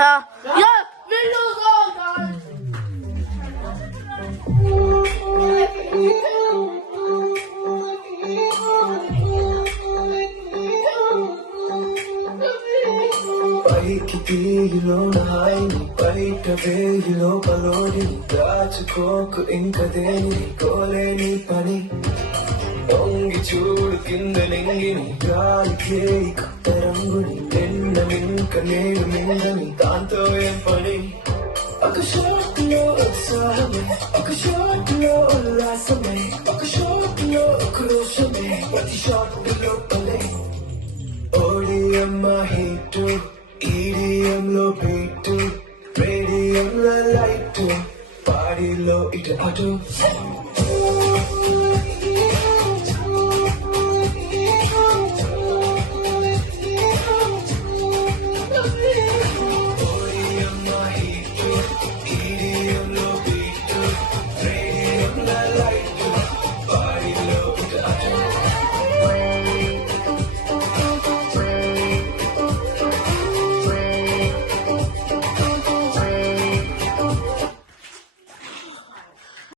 Ja, vill du vara? పైకి తీగిలోన హాయిని బయట వేగిలో పలోని దాచుకోకు ఇంక దేని కోలేని పని పొంగి చూడు కింద నింగిని గాలికే కొత్త రంగుని నింక నేడు నిందని దాంతో ఏం పని ఒక షాట్లో ఉత్సాహమే ఒక షాట్లో ఉల్లాసమే ఒక షాట్లో క్రోషమే ప్రతి షాట్లో పలే ఓడియమ్మ హీటు ఈడియంలో బీటు రేడియంలో లైట్ పాడిలో ఇటు అటు